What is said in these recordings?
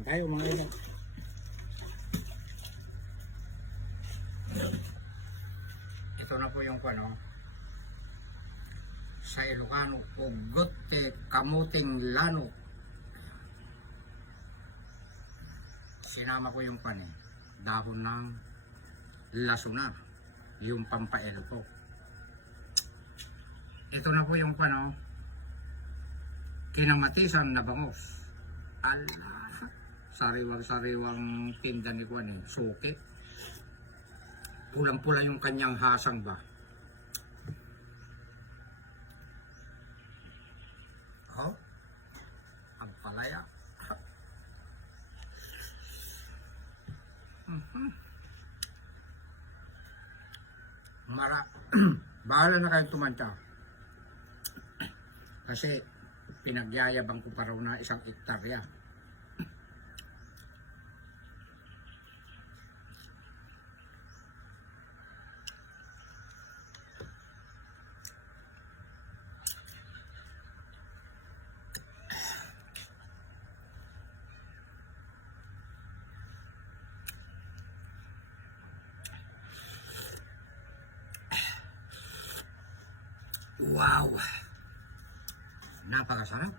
Kain tayo mga idol. Ito na po yung ano, sa Ilocano, ugot te kamuting lano. Sinama ko yung dahon ng lasuna, yung pampaelo ko. Ito na po yung kinamatisan na bangus. Allah, sariwang tinda ni suki. Pulang-pula yung kanyang hasang ba. Oh, ang palaya. Bahala na kayong tumanta. Kasi pinagyayabang ko pa raw na 1 hektarya. Wow! Napakasarap.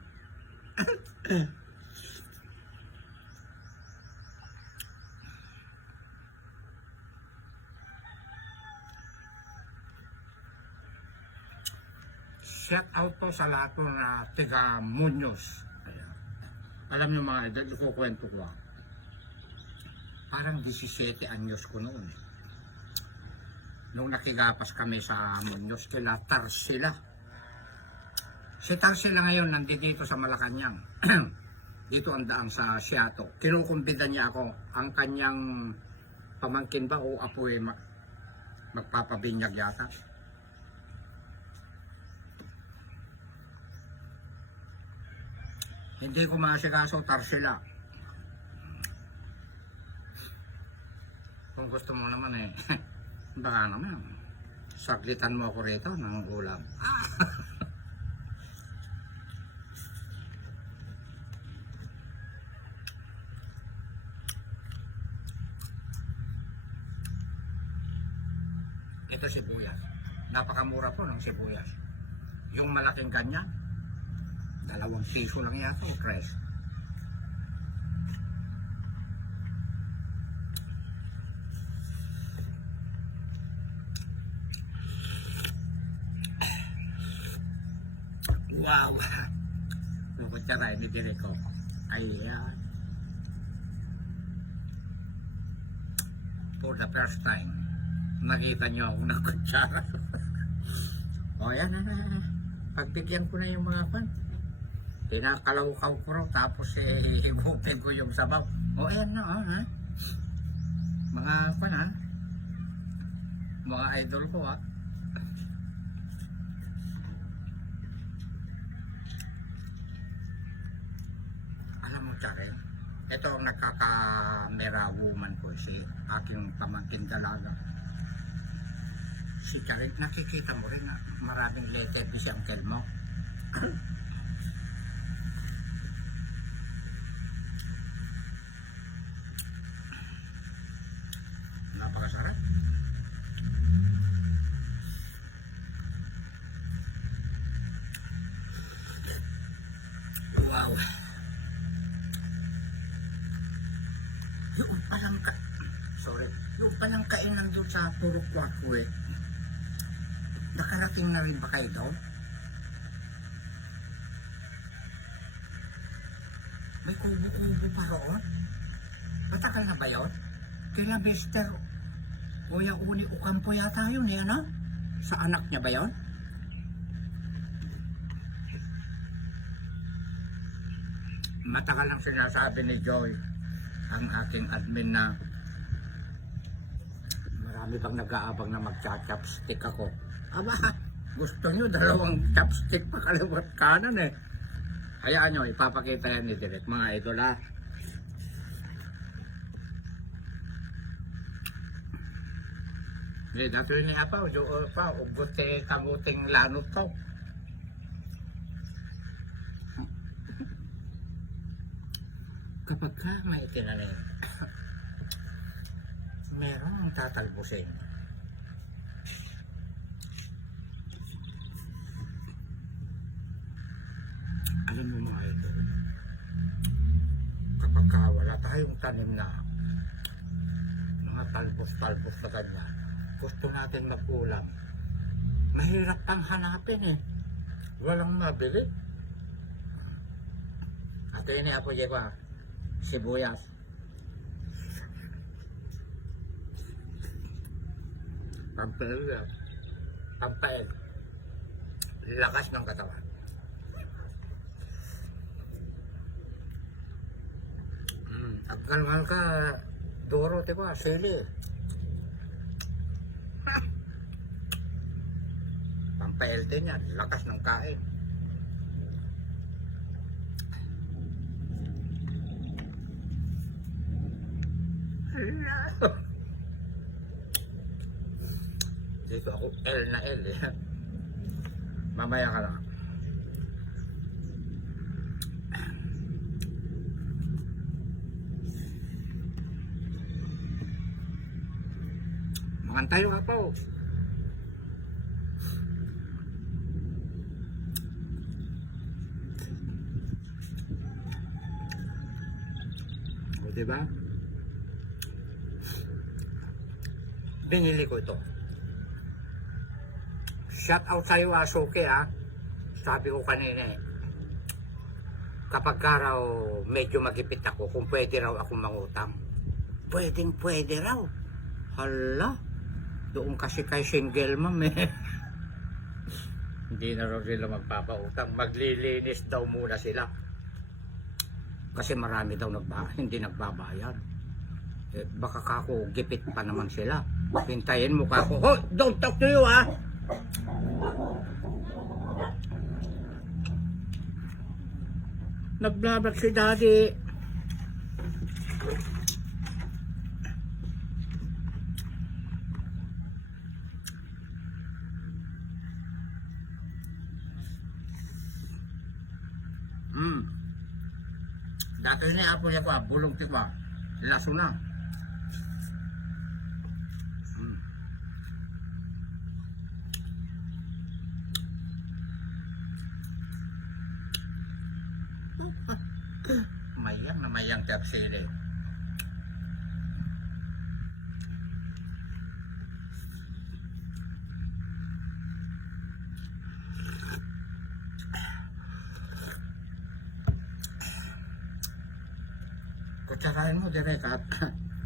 Shout out po sa lahat po na tiga Muñoz. Alam niyo mga idol, ikukwento ko. Parang 17 anyos ko noon. Nung nakigapas kami sa Muñoz, kila Tarsila. Si Tarsila ngayon nandito sa Malacanang. Dito ang daan sa Siato. Kinukumbida niya ako. Ang kanyang pamangkin ba o apoy magpapabinyag yata. Hindi ko masikaso, Tarsila. Kung gusto mo naman baka naman, saglitan mo ako rito ng ulam. Ito sibuyas. Napakamura po ng sibuyas. Yung malaking ganyan, 2 piso lang yata o 3. Wow! Kukutsara ni Direko. Ayan. For the first time, nakita nyo ako ng kutsara. O yan na. Pagbigyan ko na yung mga pinakalaw-kaw ko raw. Tapos higupin ko yung sabaw. O yan na. Mga mga idol ko Alam mo, Charin, ito ang nakaka-camera woman ko, si aking pamangkin dalaga. Si Charin, nakikita mo rin na maraming letter di si uncle mo. Napakasarap. Wow! Yung palang kainan doon sa Purok Wako nakarating na rin ba kayo doon? May kubo-kubo pa roon? Matagal na ba yun? Kaya Mr. Kuya Uni Ocampo yata yun Sa anak niya ba yun? Matagal lang sinasabi ni Joy, ang aking admin, na marami bang nag-aabang na mag-chopstick ako. Aba, gusto nyo 2 chopstick pa kaliwat kanan Hayaan nyo, ipapakita yan ni Direk mga idol Dito yun pa, ugot kamuting lanot ko. Kapag ka may tinanim, merong tatalbusin. Alam mo mga ito, kapag ka wala tayong tanim na mga talbos-talbos na ganyan, gusto natin mag-ulam, mahirap pang hanapin eh. Walang mabili. At ini ako dyan ko, sibuyas. Pampel. Pampel. Lakas ng katawan. Agkalmal ka, duro, diba, sili. Pampel din yan, lakas ng kain. Dito ako L na L eh. Mamaya ka lang. Makantayo ka po. O diba? Binili ko ito. Shout out sa'yo, Asuke, ha. Sabi ko kanina eh, kapag ka raw medyo magipit ako, kung pwede raw akong mangutang. Pwede raw. Hala, doon kasi kay single ma'am eh. Hindi na raw sila magpapautang. Maglilinis daw muna sila. Kasi marami daw hindi nagbabayad. Eh, baka kako gipit pa naman sila. Hintayin mo kako. Oh, don't talk to you ha. Nagblabag si daddy. Dati niya ako yung bulong tikwa. Laso na. Mayang na mayang terpsili. Kutsarahin mo direct at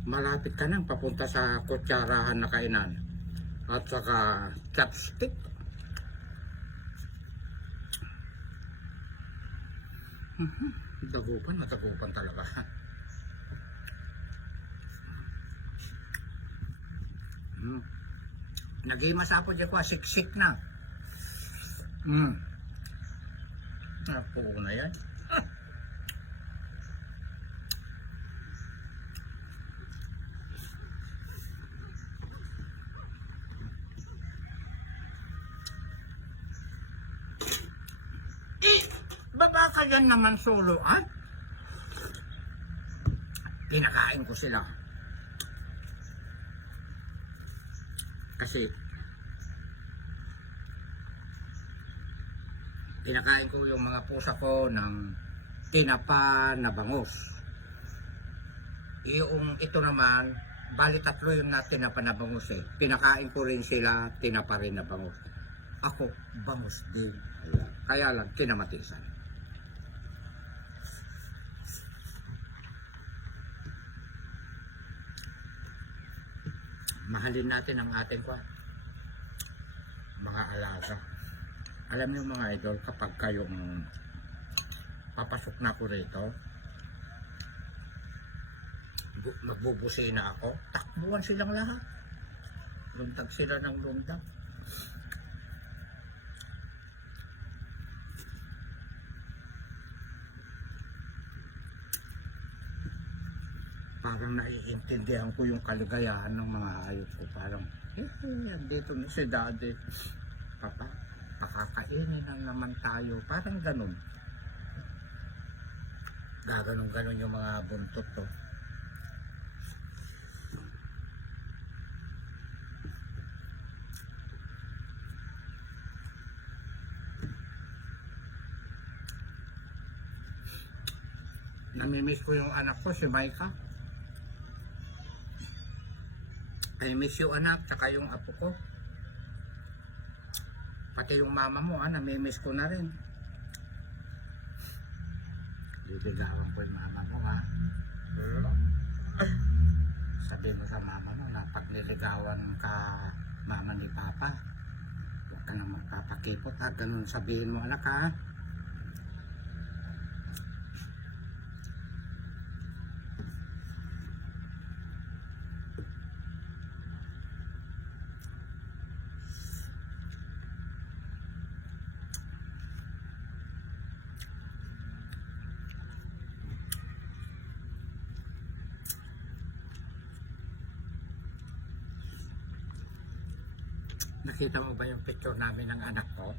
malapit ka nang papunta sa kutsarahan na kainan. At saka chopstick. Dagupan talaga. Nagimas ako dyan ko, siksik na. Naku na yan. Baba ka yan naman solo, ha? Pinakain ko sila. Kasi pinakain ko yung mga pusa ko ng tinapa na bangus. Yung ito naman, bali tatlo yung na tinapa na bangus eh. Pinakain ko rin sila, tinapa rin na bangus. Ako, bangus din. Kaya lang, kinamatisan. Mahalin natin ang ating mga alaga. Alam niyo mga idol, kapag kayong papasok na ako rito, magbubusina ako, takbuhan silang lahat. Lundag sila ng lundag. Parang naiintindihan ko yung kaligayahan ng mga hayop ko. Parang, dito na si daddy. Papa, pakakainin lang naman tayo. Parang ganun. Gaganon-ganon yung mga buntot to. Namimiss ko yung anak ko, si Maika. I miss you anak, tsaka yung apo ko. Pati yung mama mo, namimiss ko na rin. Liligawan ko yung mama mo, ha. Sabi mo sa mama mo na pag niligawan ka mama ni Papa, huwag ka na magpapakipot, ha. Ganun sabihin mo, anak, ha. Nakita mo ba yung picture namin ng anak ko?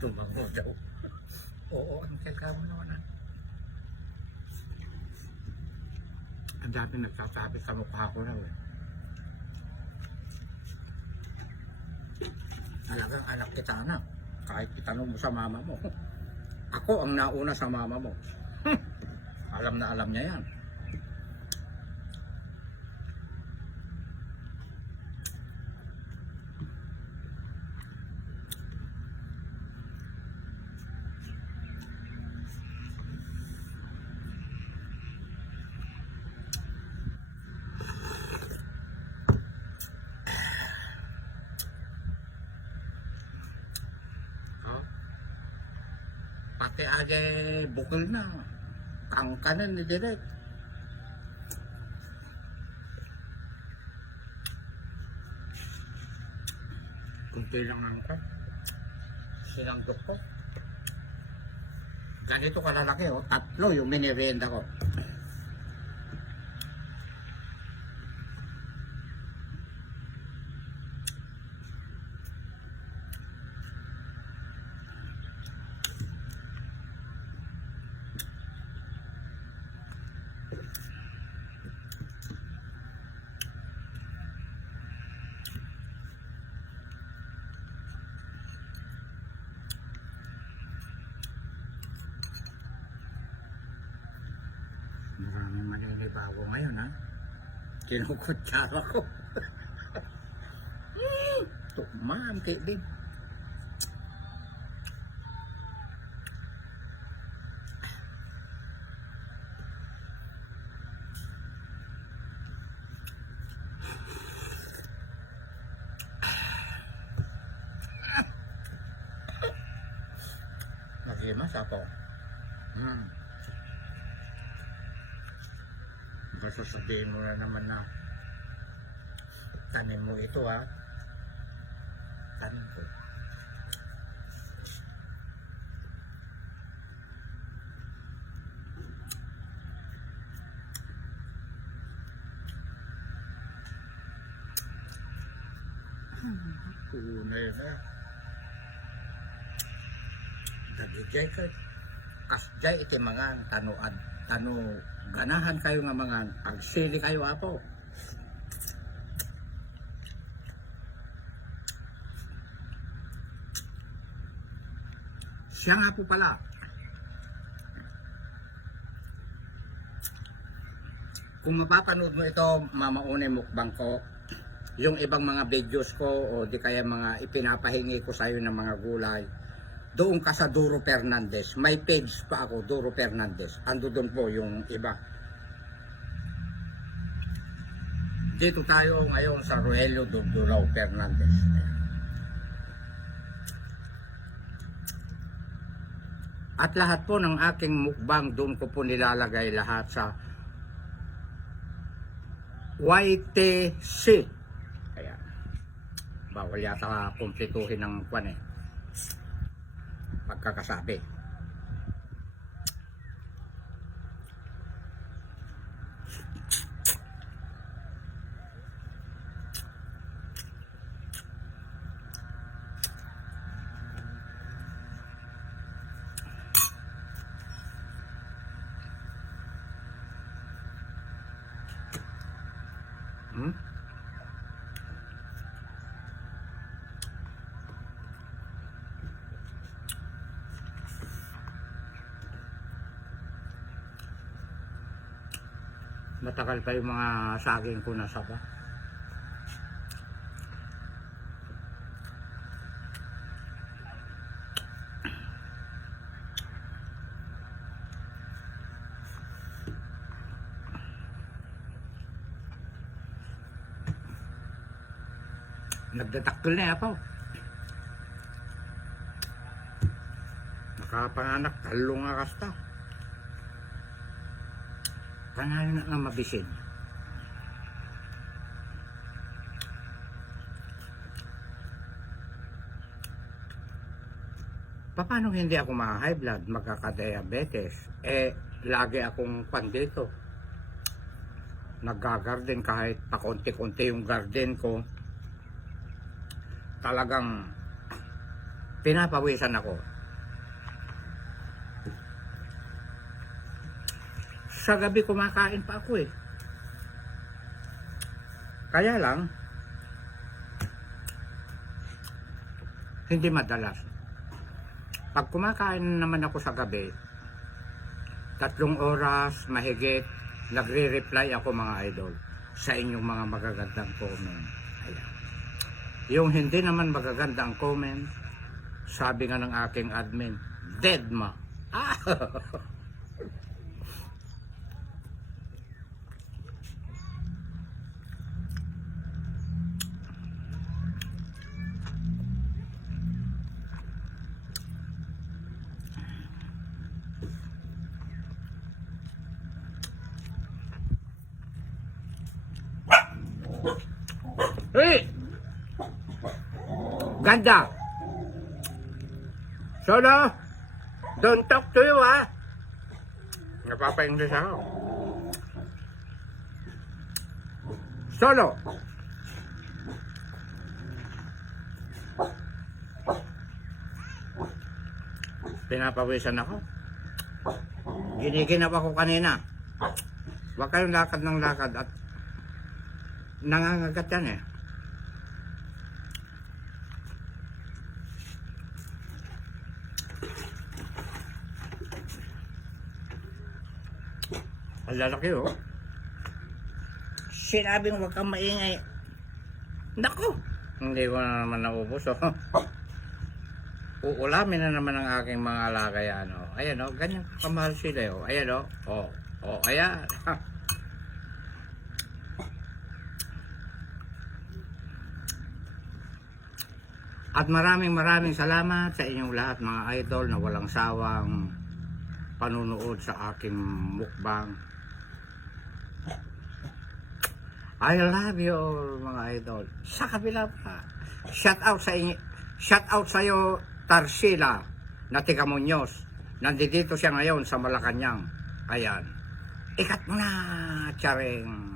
Tumango daw. Oo, uncle ka mo naman. Ang dami nagsasabi sa mukha ko raw eh. Talagang anak kita na. Kahit itanong mo sa mama mo. Ako ang nauna sa mama mo. Alam na alam niya yan. Pati agay bukol na. Kangkanan ni Direk. Kunti lang ang ka. Sinangdok ko. Ganito kalalaki, oh. 3 yung minirenda ko. Maraming maninibago ngayon, ha? Kinukutsara ko. Tukmam, kaibigan. Nagimas ako. Sasabihin mo na naman na tanim mo ito, ha. Tanim ko. Tunay na. Dagijay ka. Kasjay iti mga tanuan. Ganahan kayo nga mga pagsili kayo apo. Siya nga po pala. Kung mapapanood mo ito, mamaunay mukbang ko, yung ibang mga videos ko o di kaya mga ipinapahingi ko sa iyo ng mga gulay, doon ka sa Duro Fernandez. May page pa ako, Duro Fernandez. Ando doon po yung iba. Dito tayo ngayon sa Rogelio Duro Fernandez. At lahat po ng aking mukbang, doon ko po nilalagay lahat sa YTC. Kaya, bawal yata kumplituhin ng kwan eh. Pagkakasabi. Hmm? Matagal pa yung mga saging ko na saba. Nagdatakil na ako. Nakapanganak, talong nga kasta. Panalo na nga mabisin. Paano hindi ako ma-high blood, magkaka-diabetes? Lagi akong pandito. Nag-garden kahit pakonti-konti yung garden ko. Talagang pinapawisan ako. Sa gabi kumakain pa ako eh. Kaya lang, hindi madalas. Pag kumakain naman ako sa gabi, 3 oras, mahigit, nagre-reply ako mga idol sa inyong mga magagandang comment. Ayan. Yung hindi naman magagandang comment, sabi nga ng aking admin, dead ma. Hey! Ganda! Solo! Don't talk to you, ha? Napapa-English ako. Solo! Pinapawisan ako. Giniginap ako kanina. Huwag kayong lakad ng lakad at nangangagat yan eh. Ang lalaki oh. Sinabing huwag kang maingay. Naku! Hindi ko na naman naubos oh. Uulamin na naman ang aking mga alaga yan oh. Ayan oh, ganyan kamahal sila oh. Ayan oh. Oh, ayan. At maraming salamat sa inyong lahat mga idol na walang sawang panunood sa aking mukbang. I love you all mga idol. Sa kabila pa. Shout out sa inyo. Shout out sa iyo Tarsila na tiga Muñoz. Nandito siya ngayon sa Malacanang. Ayan. Ikat mo na, Charing.